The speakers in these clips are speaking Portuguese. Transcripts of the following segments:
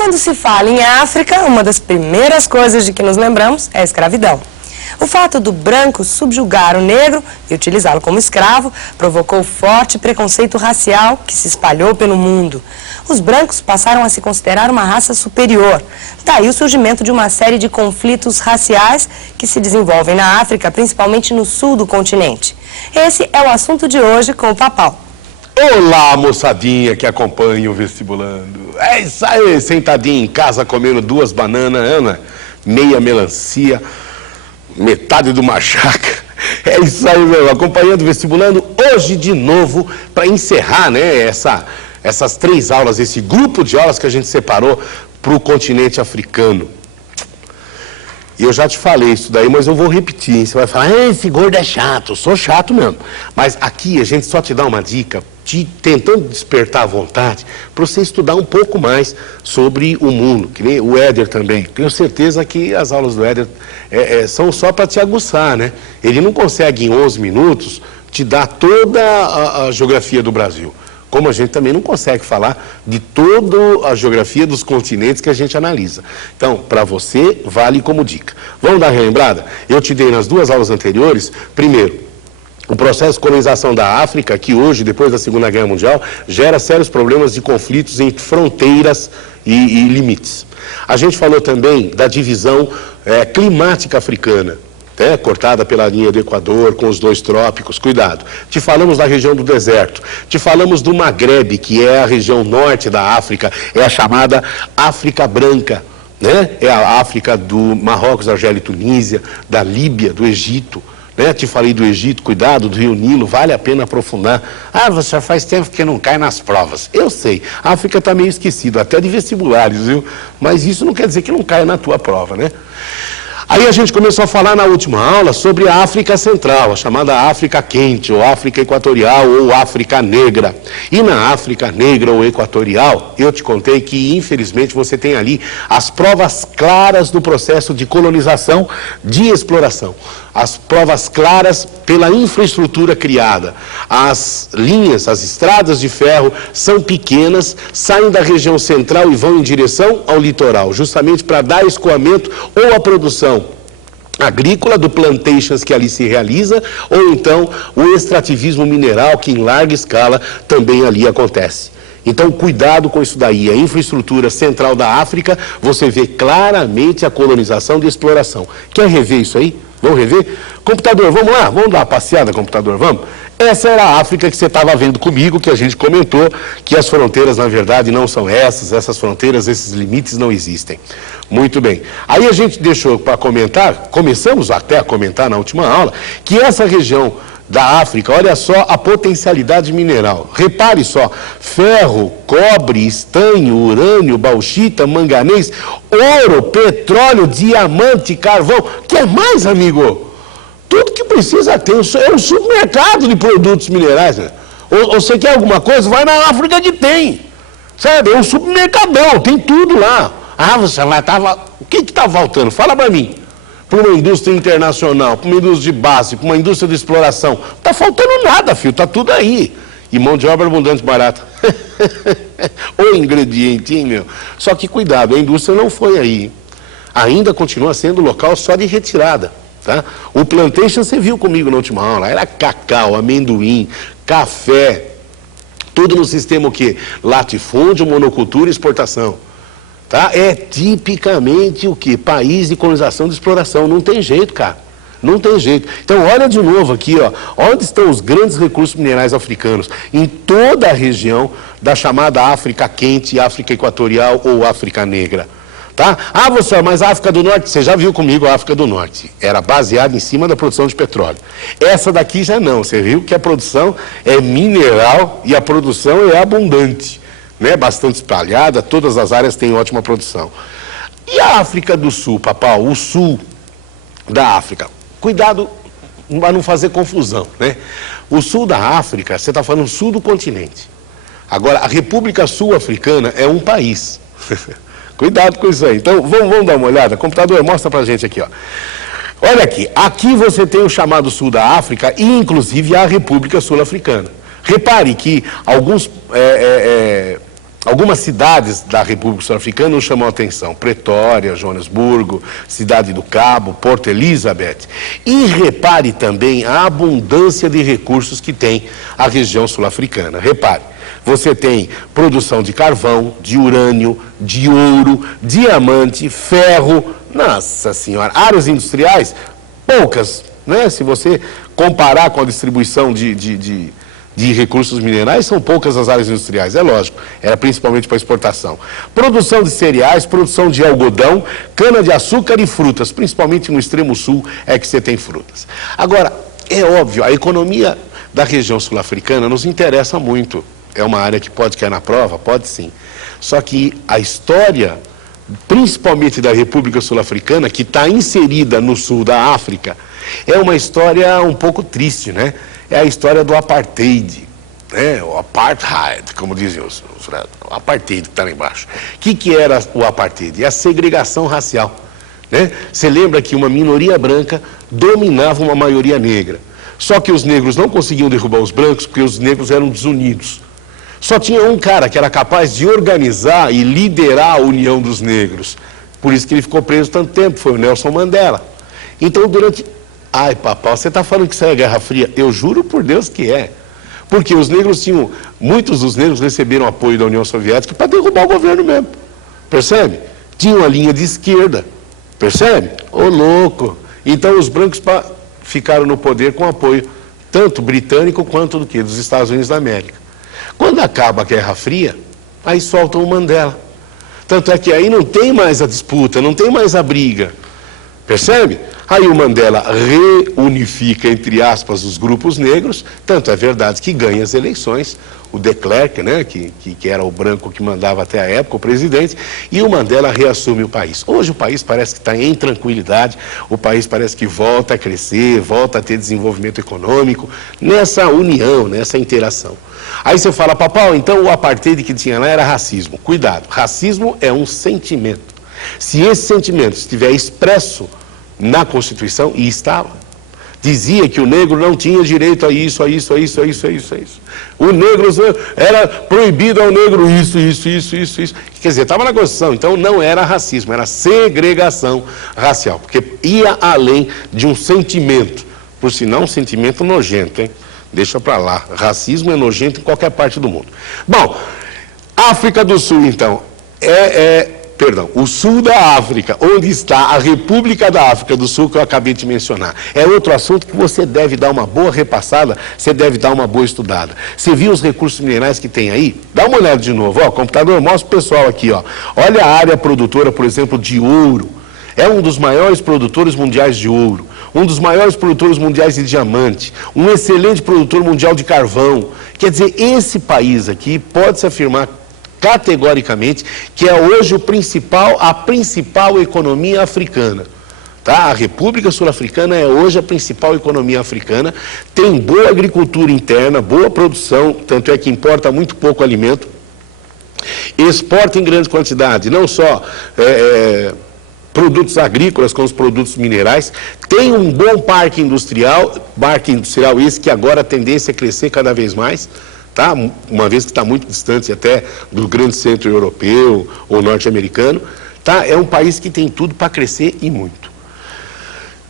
Quando se fala em África, uma das primeiras coisas de que nos lembramos é a escravidão. O fato do branco subjugar o negro e utilizá-lo como escravo provocou forte preconceito racial que se espalhou pelo mundo. Os brancos passaram a se considerar uma raça superior. Daí o surgimento de uma série de conflitos raciais que se desenvolvem na África, principalmente no sul do continente. Esse é o assunto de hoje com o Papal. Olá, moçadinha que acompanha o Vestibulando. É isso aí, sentadinho em casa comendo 2 bananas, Ana, meia melancia, metade de uma jaca. É isso aí, meu, acompanhando o Vestibulando hoje de novo para encerrar, né, essas 3 aulas, esse grupo de aulas que a gente separou para o continente africano. E eu já te falei isso daí, mas eu vou repetir. Você vai falar, esse gordo é chato. Eu sou chato mesmo. Mas aqui a gente só te dá uma dica, tentando despertar a vontade, para você estudar um pouco mais sobre o mundo. Que nem o Éder também. Tenho certeza que as aulas do Éder são só para te aguçar, né? Ele não consegue em 11 minutos te dar toda a geografia do Brasil. Como a gente também não consegue falar de toda a geografia dos continentes que a gente analisa. Então, para você, vale como dica. Vamos dar uma relembrada? Eu te dei nas 2 aulas anteriores, primeiro, o processo de colonização da África, que hoje, depois da Segunda Guerra Mundial, gera sérios problemas de conflitos entre fronteiras e limites. A gente falou também da divisão climática africana, cortada pela linha do Equador, com os 2 trópicos, cuidado. Te falamos da região do deserto, te falamos do Magrebe, que é a região norte da África, é a chamada África Branca, né? É a África do Marrocos, Argélia e Tunísia, da Líbia, do Egito, né? Te falei do Egito, cuidado, do Rio Nilo, vale a pena aprofundar. Ah, você já faz tempo que não cai nas provas. Eu sei, a África está meio esquecida, até de vestibulares, viu? Mas isso não quer dizer que não caia na tua prova, né? Aí a gente começou a falar na última aula sobre a África Central, a chamada África Quente, ou África Equatorial, ou África Negra. E na África Negra ou Equatorial, eu te contei que, infelizmente, você tem ali as provas claras do processo de colonização, de exploração. As provas claras pela infraestrutura criada. As linhas, as estradas de ferro são pequenas, saem da região central e vão em direção ao litoral, justamente para dar escoamento ou a produção agrícola do plantations que ali se realiza, ou então o extrativismo mineral que em larga escala também ali acontece. Então, cuidado com isso daí. A infraestrutura central da África, você vê claramente a colonização de exploração. Quer rever isso aí? Vamos rever? Computador, vamos lá? Vamos dar uma passeada, computador, vamos? Essa era a África que você estava vendo comigo, que a gente comentou, que as fronteiras, na verdade, não são essas fronteiras, esses limites não existem. Muito bem. Aí a gente deixou para comentar, começamos até a comentar na última aula, que essa região da África, olha só a potencialidade mineral. Repare só, ferro, cobre, estanho, urânio, bauxita, manganês, ouro, petróleo, diamante, carvão. Quer mais, amigo? Tudo que precisa ter, é um supermercado de produtos minerais. Né? Ou você quer alguma coisa, vai na África que tem. Sabe, é um supermercadão, tem tudo lá. Ah, você lá estava... O que está faltando? Fala para mim. Para uma indústria internacional, para uma indústria de base, para uma indústria de exploração. Não está faltando nada, filho, está tudo aí. E mão de obra abundante barata. O ingrediente, hein, meu? Só que cuidado, a indústria não foi aí. Ainda continua sendo local só de retirada. Tá? O plantation você viu comigo na última aula, era cacau, amendoim, café, tudo no sistema o quê? Latifúndio, monocultura e exportação. Tá? É tipicamente o quê? País de colonização de exploração, não tem jeito, cara. Não tem jeito. Então, olha de novo aqui, ó, onde estão os grandes recursos minerais africanos? Em toda a região da chamada África Quente, África Equatorial ou África Negra. Tá? Ah, você, mas a África do Norte, você já viu comigo a África do Norte. Era baseada em cima da produção de petróleo. Essa daqui já não, você viu que a produção é mineral e a produção é abundante. Né? Bastante espalhada, todas as áreas têm ótima produção. E a África do Sul, Papau, o sul da África? Cuidado para não fazer confusão, né? O sul da África, você está falando sul do continente. Agora, a República Sul-Africana é um país. Cuidado com isso aí. Então, vamos dar uma olhada. Computador, mostra pra gente aqui, ó. Olha aqui. Aqui você tem o chamado sul da África e, inclusive, a República Sul-Africana. Repare que alguns Algumas cidades da República Sul-Africana nos chamam a atenção. Pretória, Joanesburgo, Cidade do Cabo, Porto Elizabeth. E repare também a abundância de recursos que tem a região sul-africana. Repare, você tem produção de carvão, de urânio, de ouro, diamante, ferro. Nossa Senhora, áreas industriais, poucas, né? Se você comparar com a distribuição de recursos minerais, são poucas as áreas industriais, é lógico, era principalmente para exportação. Produção de cereais, produção de algodão, cana-de-açúcar e frutas, principalmente no extremo sul é que você tem frutas. Agora, é óbvio, a economia da região sul-africana nos interessa muito, é uma área que pode cair na prova, pode sim. Só que a história, principalmente da República Sul-Africana, que está inserida no sul da África, é uma história um pouco triste, né? É a história do apartheid, né? O apartheid, como dizem os o apartheid que está lá embaixo. O que era o apartheid? É a segregação racial, né? Você lembra que uma minoria branca dominava uma maioria negra. Só que os negros não conseguiam derrubar os brancos porque os negros eram desunidos. Só tinha um cara que era capaz de organizar e liderar a união dos negros. Por isso que ele ficou preso tanto tempo, foi o Nelson Mandela. Então, durante... Ai, papai, você está falando que isso é Guerra Fria? Eu juro por Deus que é. Porque os negros tinham... Muitos dos negros receberam apoio da União Soviética para derrubar o governo mesmo. Percebe? Tinha uma linha de esquerda. Percebe? Ô, louco! Então, os brancos ficaram no poder com apoio tanto britânico quanto do que? Dos Estados Unidos da América. Quando acaba a Guerra Fria, aí soltam o Mandela. Tanto é que aí não tem mais a disputa, não tem mais a briga. Percebe? Aí o Mandela reunifica, entre aspas, os grupos negros, tanto é verdade que ganha as eleições, o de Klerk, né, que era o branco que mandava até a época, o presidente, e o Mandela reassume o país. Hoje o país parece que está em tranquilidade, o país parece que volta a crescer, volta a ter desenvolvimento econômico, nessa união, nessa interação. Aí você fala, papai, então o apartheid que tinha lá era racismo. Cuidado, racismo é um sentimento. Se esse sentimento estiver expresso na Constituição, e estava, dizia que o negro não tinha direito a isso, a isso, a isso, a isso, a isso, a isso. O negro era proibido ao negro isso. Quer dizer, estava na Constituição, então não era racismo, era segregação racial, porque ia além de um sentimento, por sinal um sentimento nojento, hein? Deixa para lá, racismo é nojento em qualquer parte do mundo. Bom, África do Sul, então, o sul da África, onde está a República da África do Sul, que eu acabei de mencionar. É outro assunto que você deve dar uma boa repassada, você deve dar uma boa estudada. Você viu os recursos minerais que tem aí? Dá uma olhada de novo, ó, computador, mostra o pessoal aqui, ó. Olha a área produtora, por exemplo, de ouro. É um dos maiores produtores mundiais de ouro, um dos maiores produtores mundiais de diamante, um excelente produtor mundial de carvão. Quer dizer, esse país aqui pode-se afirmar categoricamente que é hoje a principal economia africana. Tá? A República Sul-Africana é hoje a principal economia africana, tem boa agricultura interna, boa produção, tanto é que importa muito pouco alimento, exporta em grande quantidade, não só produtos agrícolas como os produtos minerais, tem um bom parque industrial esse que agora a tendência é crescer cada vez mais, tá? Uma vez que está muito distante até do grande centro europeu ou norte-americano, tá? É um país que tem tudo para crescer e muito.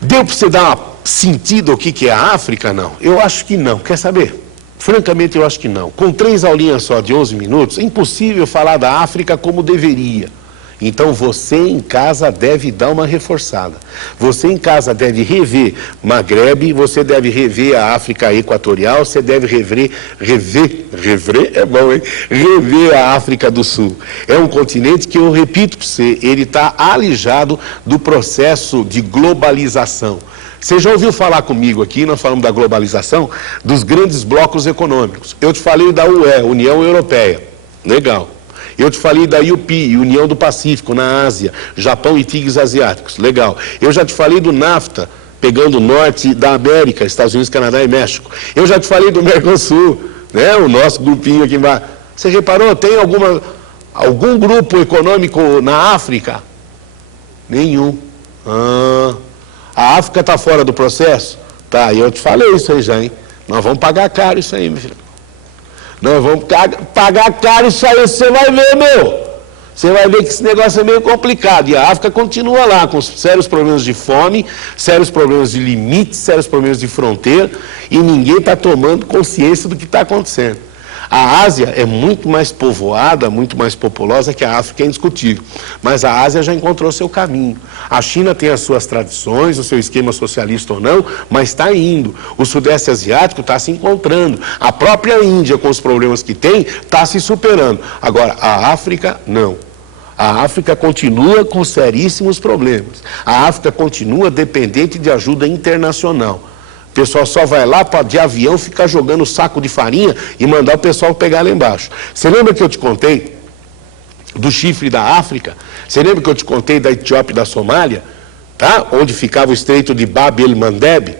Deu para você dar sentido ao que é a África? Não. Eu acho que não. Quer saber? Francamente, eu acho que não. Com 3 aulinhas só de 11 minutos, é impossível falar da África como deveria. Então você em casa deve dar uma reforçada. Você em casa deve rever Maghreb, você deve rever a África Equatorial, você deve rever a África do Sul. É um continente que, eu repito para você, ele está alijado do processo de globalização. Você já ouviu falar comigo aqui, nós falamos da globalização, dos grandes blocos econômicos. Eu te falei da UE, União Europeia. Legal. Eu te falei da UP, União do Pacífico, na Ásia, Japão e tigres asiáticos. Legal. Eu já te falei do NAFTA, pegando o norte da América, Estados Unidos, Canadá e México. Eu já te falei do Mercosul, né? O nosso grupinho aqui embaixo. Você reparou, tem algum grupo econômico na África? Nenhum. A África está fora do processo? Tá, eu te falei isso aí já, hein? Nós vamos pagar caro isso aí, meu filho. Nós vamos pagar caro isso aí, você vai ver, meu. Você vai ver que esse negócio é meio complicado. E a África continua lá, com sérios problemas de fome, sérios problemas de limites, sérios problemas de fronteira, e ninguém está tomando consciência do que está acontecendo. A Ásia é muito mais povoada, muito mais populosa que a África, é indiscutível. Mas a Ásia já encontrou seu caminho. A China tem as suas tradições, o seu esquema socialista ou não, mas está indo. O Sudeste Asiático está se encontrando. A própria Índia, com os problemas que tem, está se superando. Agora, a África, não. A África continua com seríssimos problemas. A África continua dependente de ajuda internacional. O pessoal só vai lá de avião ficar jogando saco de farinha e mandar o pessoal pegar lá embaixo. Você lembra que eu te contei do chifre da África? Você lembra que eu te contei da Etiópia e da Somália? Tá? Onde ficava o estreito de Bab el-Mandeb?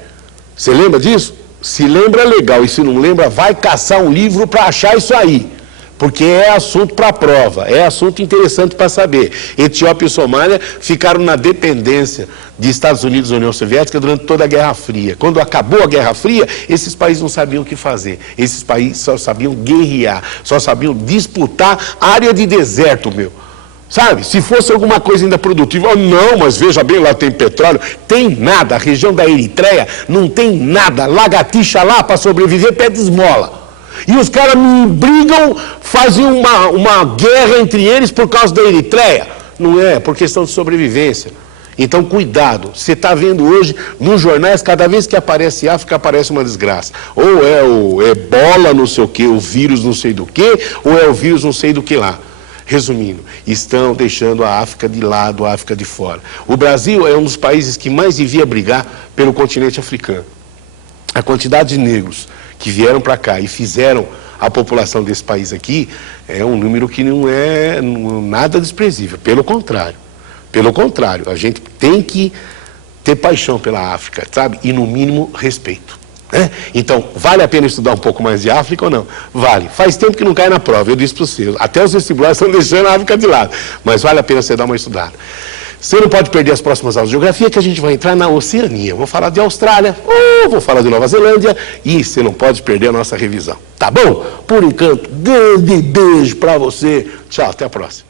Você lembra disso? Se lembra, legal. E se não lembra, vai caçar um livro para achar isso aí. Porque é assunto para prova, é assunto interessante para saber. Etiópia e Somália ficaram na dependência de Estados Unidos e União Soviética durante toda a Guerra Fria. Quando acabou a Guerra Fria, esses países não sabiam o que fazer. Esses países só sabiam guerrear, só sabiam disputar área de deserto, meu. Sabe, se fosse alguma coisa ainda produtiva, não, mas veja bem, lá tem petróleo, tem nada, a região da Eritreia não tem nada, lagartixa lá para sobreviver pede esmola. E os caras brigam, fazem uma guerra entre eles por causa da Eritreia. Não é, por questão de sobrevivência. Então, cuidado. Você está vendo hoje, nos jornais, cada vez que aparece África, aparece uma desgraça. Ou é o ebola, não sei o quê, o vírus não sei do quê, ou é o vírus não sei do que lá. Resumindo, estão deixando a África de lado, a África de fora. O Brasil é um dos países que mais devia brigar pelo continente africano. A quantidade de negros que vieram para cá e fizeram a população desse país aqui é um número que não é nada desprezível, pelo contrário. Pelo contrário, a gente tem que ter paixão pela África, sabe? E no mínimo respeito. Né? Então, vale a pena estudar um pouco mais de África ou não? Vale. Faz tempo que não cai na prova, eu disse para vocês. Até os vestibulares estão deixando a África de lado. Mas vale a pena você dar uma estudada. Você não pode perder as próximas aulas de geografia, que a gente vai entrar na Oceania. Vou falar de Austrália, vou falar de Nova Zelândia, e você não pode perder a nossa revisão. Tá bom? Por enquanto, grande beijo para você. Tchau, até a próxima.